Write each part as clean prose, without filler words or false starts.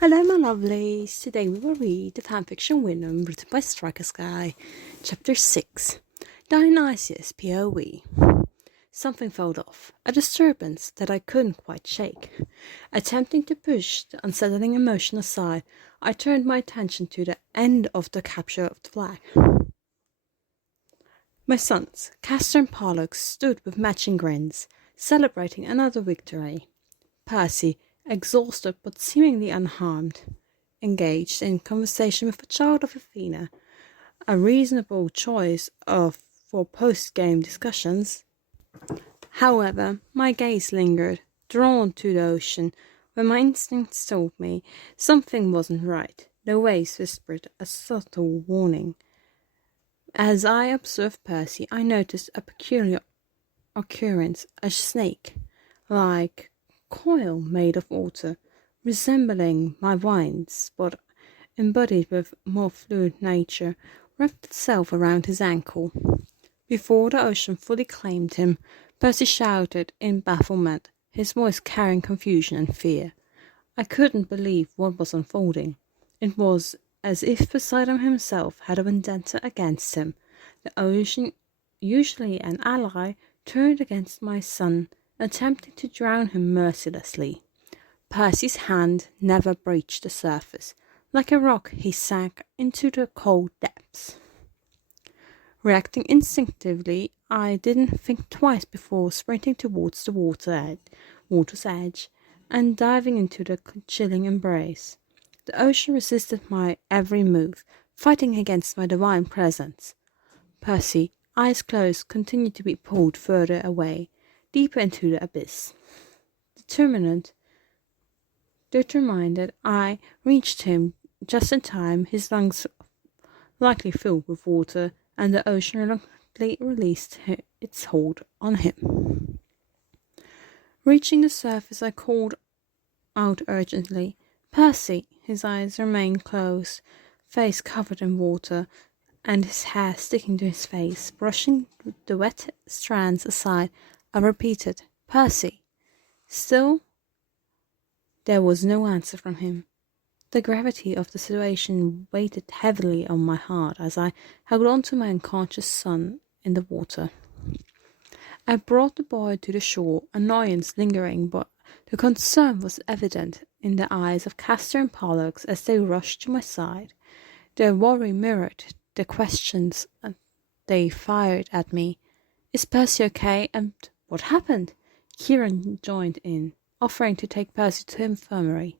Hello, my lovelies. Today we will read the fanfiction Vinum written by Striker Sky, Chapter 6, Dionysus POV. Something fell off, a disturbance that I couldn't quite shake. Attempting to push the unsettling emotion aside, I turned my attention to the end of the capture of the flag. My sons, Castor and Pollux, stood with matching grins, celebrating another victory. Percy, exhausted but seemingly unharmed, engaged in conversation with a child of Athena, a reasonable choice for post-game discussions. However, my gaze lingered, drawn to the ocean, when my instincts told me something wasn't right. The waves whispered a subtle warning. As I observed Percy, I noticed a peculiar occurrence, a snake-like coil made of water, resembling my vines, but embodied with more fluid nature, wrapped itself around his ankle. Before the ocean fully claimed him, Percy shouted in bafflement, his voice carrying confusion and fear. I couldn't believe what was unfolding. It was as if Poseidon himself had a vendetta against him. The ocean, usually an ally, turned against my son, attempting to drown him mercilessly. Percy's hand never breached the surface. Like a rock, he sank into the cold depths. Reacting instinctively, I didn't think twice before sprinting towards the water's edge and diving into the chilling embrace. The ocean resisted my every move, fighting against my divine presence. Percy, eyes closed, continued to be pulled further away, deeper into the abyss. Determined I reached him just in time, his lungs likely filled with water, and the ocean reluctantly released its hold on him. Reaching the surface, I called out urgently, "Percy!" His eyes remained closed, face covered in water, and his hair sticking to his face. Brushing the wet strands aside, I repeated, "Percy!" Still, there was no answer from him. The gravity of the situation weighed heavily on my heart as I held on to my unconscious son in the water. I brought the boy to the shore, annoyance lingering, but the concern was evident in the eyes of Castor and Pollux as they rushed to my side. Their worry mirrored the questions they fired at me. "Is Percy okay? And what happened?" Kieran joined in, offering to take Percy to the infirmary.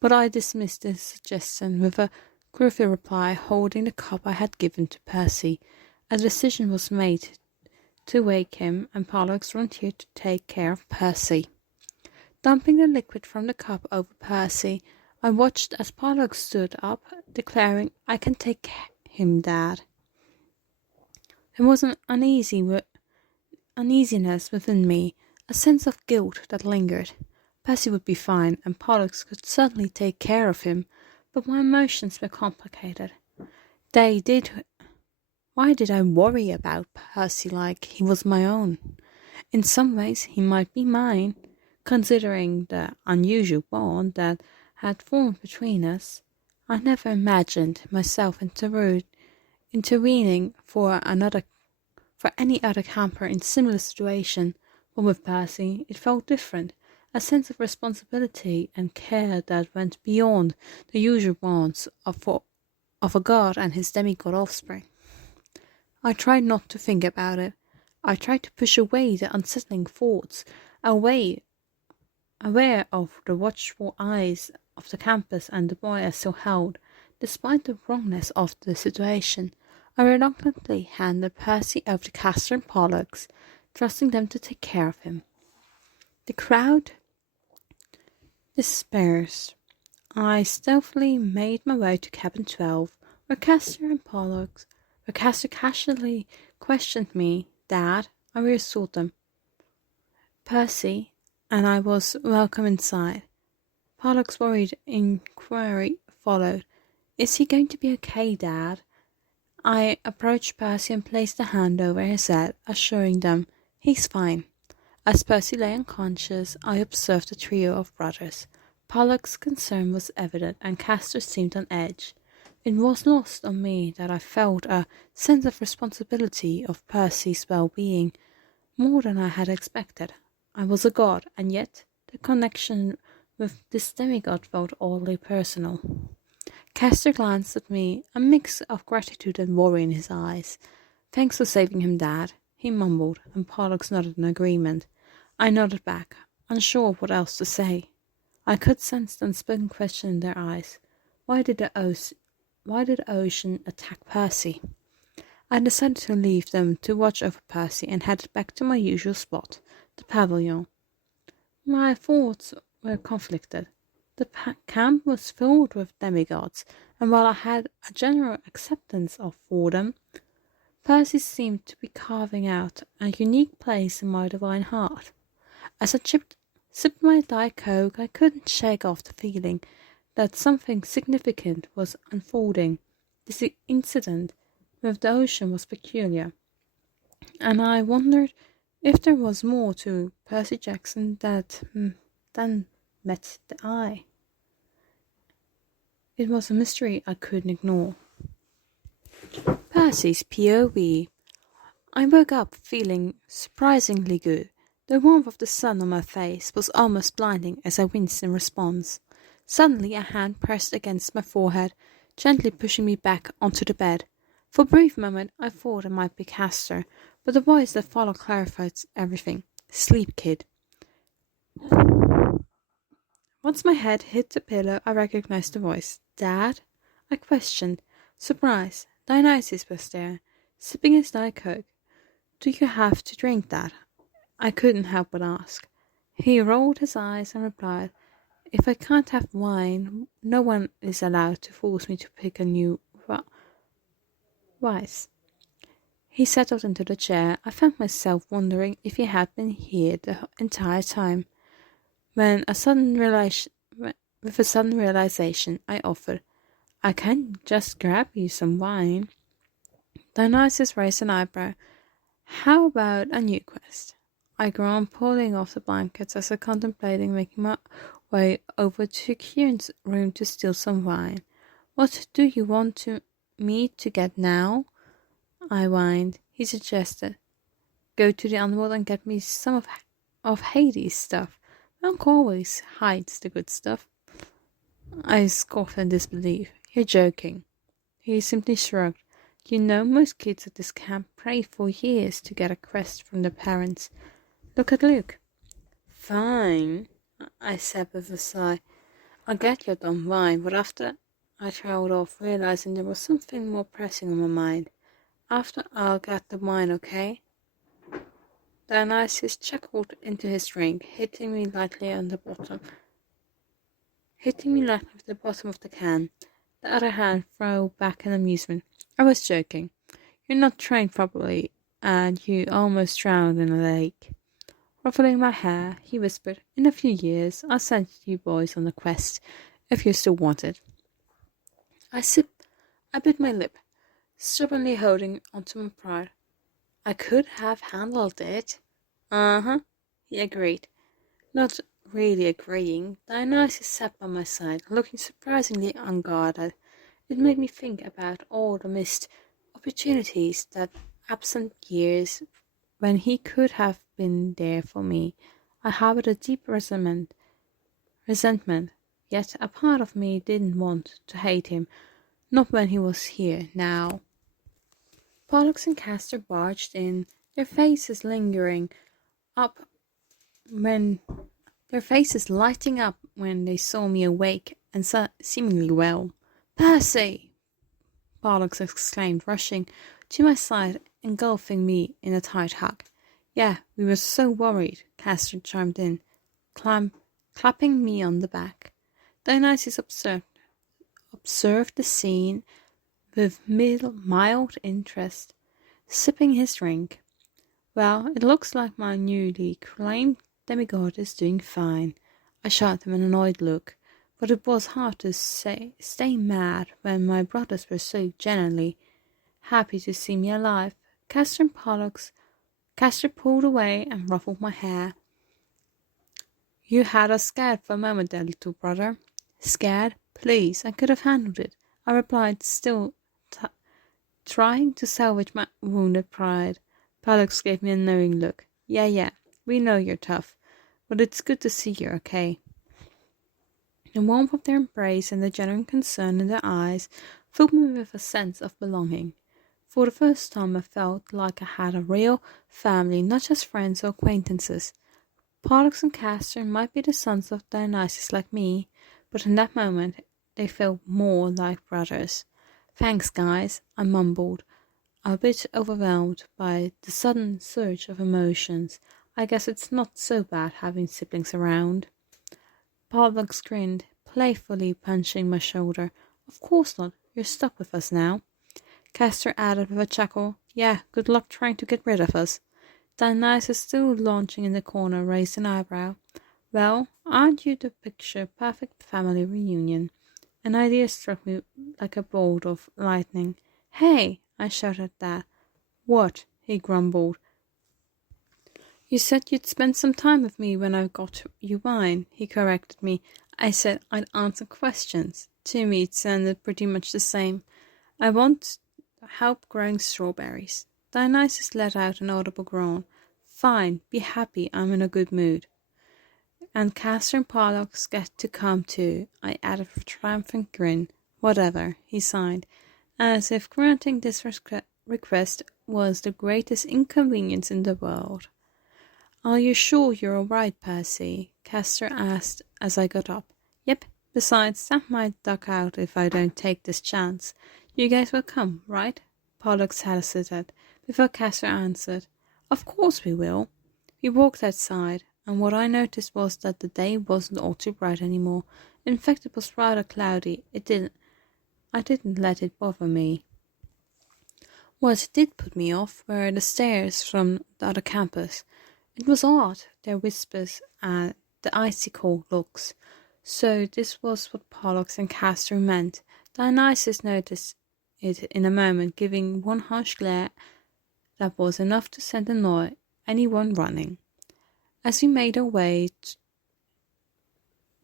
But I dismissed his suggestion with a gruffy reply, holding the cup I had given to Percy. A decision was made to wake him, and Pollux volunteered to take care of Percy. Dumping the liquid from the cup over Percy, I watched as Pollux stood up, declaring, "I can take him, Dad." There was an uneasiness within me, a sense of guilt that lingered. Percy would be fine, and Pollux could certainly take care of him, but my emotions were complicated. Why did I worry about Percy like he was my own? In some ways he might be mine, considering the unusual bond that had formed between us. I never imagined myself intervening for any other camper in similar situation, but with Percy it felt different, a sense of responsibility and care that went beyond the usual bonds of a god and his demigod offspring. I tried not to think about it. I tried to push away the unsettling thoughts, aware of the watchful eyes of the campus and the boy I still held. Despite the wrongness of the situation, I reluctantly handed Percy over to Castor and Pollux, trusting them to take care of him. The crowd dispersed. I stealthily made my way to cabin 12, where Castor casually questioned me. "Dad," I reassured them. Percy and I was welcome inside. Pollux's worried inquiry followed. "Is he going to be okay, Dad?" I approached Percy and placed a hand over his head, assuring them, "He's fine." As Percy lay unconscious, I observed the trio of brothers. Pollock's concern was evident, and Castor seemed on edge. It was lost on me that I felt a sense of responsibility of Percy's well-being, more than I had expected. I was a god, and yet the connection with this demigod felt oddly personal. Castor glanced at me, a mix of gratitude and worry in his eyes. "Thanks for saving him, Dad," he mumbled, and Pollux nodded in agreement. I nodded back, unsure of what else to say. I could sense the unspoken question in their eyes. Why did the ocean attack Percy? I decided to leave them to watch over Percy and headed back to my usual spot, the pavilion. My thoughts were conflicted. The camp was filled with demigods, and while I had a general acceptance for them, Percy seemed to be carving out a unique place in my divine heart. As I sipped my Diet Coke, I couldn't shake off the feeling that something significant was unfolding. This incident with the ocean was peculiar, and I wondered if there was more to Percy Jackson than met the eye. It was a mystery I couldn't ignore. Percy's POV. I woke up feeling surprisingly good. The warmth of the sun on my face was almost blinding as I winced in response. Suddenly a hand pressed against my forehead, gently pushing me back onto the bed. For a brief moment I thought it might be Castor, but the voice that followed clarified everything. "Sleep, kid." Once my head hit the pillow, I recognized the voice. "Dad?" I questioned, surprised. Dionysus was there, sipping his Diet Coke. "Do you have to drink that?" I couldn't help but ask. He rolled his eyes and replied, "If I can't have wine, no one is allowed to force me to pick a new vice." He settled into the chair. I found myself wondering if he had been here the entire time. With a sudden realization, I offered, "I can just grab you some wine." Dionysus raised an eyebrow. "How about a new quest?" I groaned, pulling off the blankets as I contemplated making my way over to Kieran's room to steal some wine. "What do you want me to get now?" I whined. He suggested, "Go to the underworld and get me some of Hades' stuff. My uncle always hides the good stuff." I scoffed in disbelief. "You're joking." He simply shrugged. "You know, most kids at this camp pray for years to get a quest from their parents. Look at Luke." "Fine," I said with a sigh. "I'll get your dumb wine," but after I trailed off, realizing there was something more pressing on my mind. "After I'll get the wine, okay?" Dionysus chuckled into his drink, hitting me lightly with the bottom of the can. The other hand threw back in amusement. "I was joking. You're not trained properly, and you almost drowned in a lake." Ruffling my hair, he whispered, "In a few years, I'll send you boys on a quest, if you still want it." I bit my lip, stubbornly holding onto my pride. "I could have handled it." "Uh-huh," he agreed. Not really agreeing, Dionysus sat by my side, looking surprisingly unguarded. It made me think about all the missed opportunities, that absent years when he could have been there for me. I harbored a deep resentment, yet a part of me didn't want to hate him, not when he was here now. Pollux and Castor barged in, their faces lighting up when they saw me awake and seemingly well. "Percy!" Pollux exclaimed, rushing to my side, engulfing me in a tight hug. "Yeah, we were so worried," Castor chimed in, clapping me on the back. Dionysus observed the scene with mild interest, sipping his drink. "Well, it looks like my newly claimed demigod is doing fine." I shot him an annoyed look, but it was hard to stay mad when my brothers were so genuinely happy to see me alive. Castor pulled away and ruffled my hair. You had us scared for a moment there, little brother. Scared? Please, I could have handled it, I replied, still trying to salvage my wounded pride. Pollux gave me a knowing look. Yeah, we know you're tough, but it's good to see you're okay. The warmth of their embrace and the genuine concern in their eyes filled me with a sense of belonging. For the first time I felt like I had a real family, not just friends or acquaintances. Pollux and Castor might be the sons of Dionysus like me, but in that moment they felt more like brothers. Thanks, guys, I mumbled, a bit overwhelmed by the sudden surge of emotions. I guess it's not so bad having siblings around. Pollux grinned, playfully punching my shoulder. Of course not, you're stuck with us now. Castor added with a chuckle, yeah, good luck trying to get rid of us. Dionysus, still launching in the corner, raised an eyebrow. Well, aren't you the picture perfect family reunion? An idea struck me like a bolt of lightning. Hey, I shouted at that. What? He grumbled. You said you'd spend some time with me when I got you wine, he corrected me. I said I'd answer questions. To me it sounded pretty much the same. I want help growing strawberries. Dionysus let out an audible groan. Fine, be happy, I'm in a good mood. And Castor and Pollux get to come too, I added with a triumphant grin. Whatever, he sighed, as if granting this request was the greatest inconvenience in the world. Are you sure you're all right, Percy? Castor asked as I got up. Yep, besides, that might duck out if I don't take this chance. You guys will come, right? Pollux hesitated, before Castor answered. Of course we will. We walked outside, and what I noticed was that the day wasn't all too bright anymore. In fact, it was rather cloudy. I didn't let it bother me. What did put me off were the stares from the other campus. It was odd, their whispers and the icy cold looks. So this was what Pollux and Castor meant. Dionysus noticed it in a moment, giving one harsh glare that was enough to send anyone running. As we made our way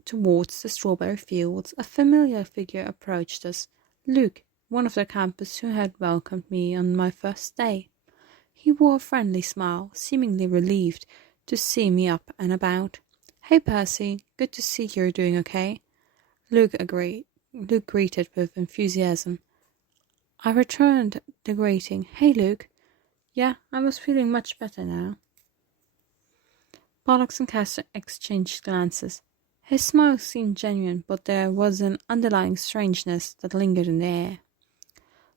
towards the strawberry fields, a familiar figure approached us. Luke, one of the campers who had welcomed me on my first day. He wore a friendly smile, seemingly relieved to see me up and about. Hey, Percy, good to see you're doing okay. Luke greeted with enthusiasm. I returned the greeting. Hey, Luke. Yeah, I was feeling much better now. Pollux and Castor exchanged glances. His smile seemed genuine, but there was an underlying strangeness that lingered in the air.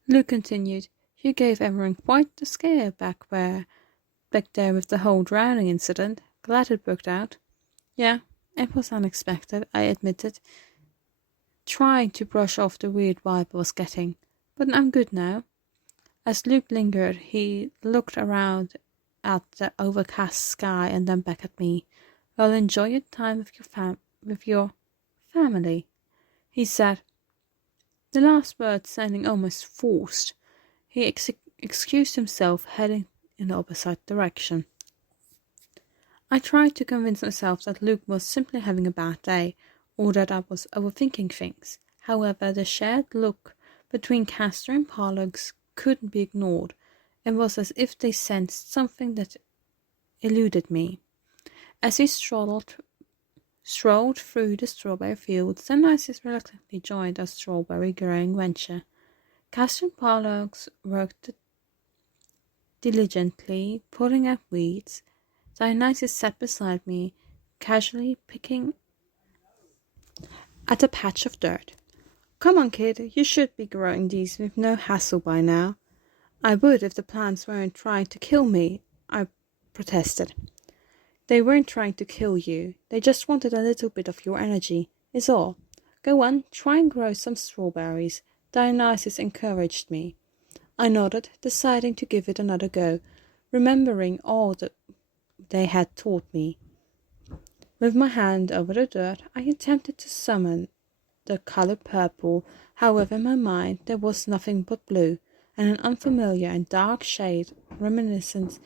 Luke continued, You gave everyone quite the scare back there with the whole drowning incident. Glad it worked out. Yeah, it was unexpected, I admitted, trying to brush off the weird vibe I was getting. But I'm good now. As Luke lingered, he looked around at the overcast sky and then back at me. Well, enjoy your time with your family, he said, the last word sounding almost forced. He excused himself, heading in the opposite direction. I tried to convince myself that Luke was simply having a bad day, or that I was overthinking things. However, the shared look between Castor and Pollux couldn't be ignored. It was as if they sensed something that eluded me. As we strolled through the strawberry fields, Dionysus reluctantly joined our strawberry growing venture. Castor and Pollux worked diligently, pulling out weeds. Dionysus sat beside me, casually picking at a patch of dirt. Come on, kid, you should be growing these with no hassle by now. I would if the plants weren't trying to kill me, I protested. They weren't trying to kill you. They just wanted a little bit of your energy, is all. Go on, try and grow some strawberries. Dionysus encouraged me. I nodded, deciding to give it another go, remembering all that they had taught me. With my hand over the dirt, I attempted to summon the color purple. However, in my mind there was nothing but blue, and an unfamiliar and dark shade reminiscent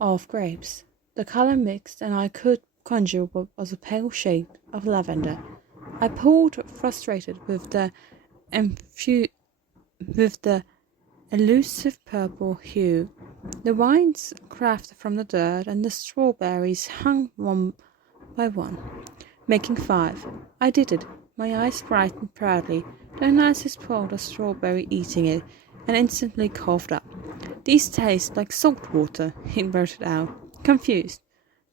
of grapes. The color mixed, and I could conjure what was a pale shade of lavender. I pulled, frustrated with the elusive purple hue. The vines crafted from the dirt, and the strawberries hung one by one, making 5. I did it. My eyes brightened proudly. Dionysus pulled a strawberry, eating it, and instantly coughed up. "These taste like salt water," he blurted out, confused.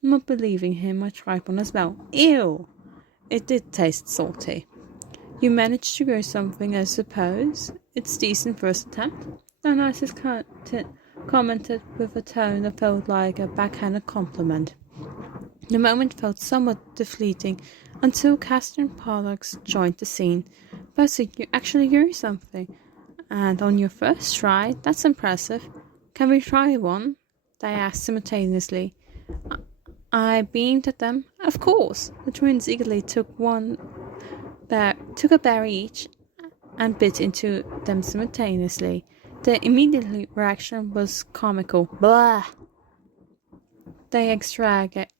Not believing him, I tried one as well. Ew! It did taste salty. "You managed to grow something, I suppose? It's decent first attempt," Dionysus commented with a tone that felt like a backhanded compliment. The moment felt somewhat deflating until Castor and Pollux joined the scene. "Percy, you actually grew something. And on your first try? That's impressive. Can we try one?" they asked simultaneously. I beamed at them. Of course. The twins eagerly took a berry each and bit into them simultaneously. Their immediate reaction was comical. Blah! Their exaggerate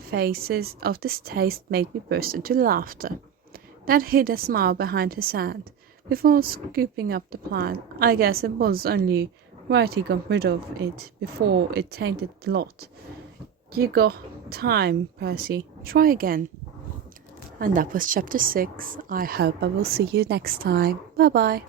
faces of distaste made me burst into laughter. Ned hid a smile behind his hand before scooping up the plant. I guess it was only right he got rid of it before it tainted the lot. "You got time, Percy. Try again." And that was chapter 6. I hope I will see you next time. Bye bye.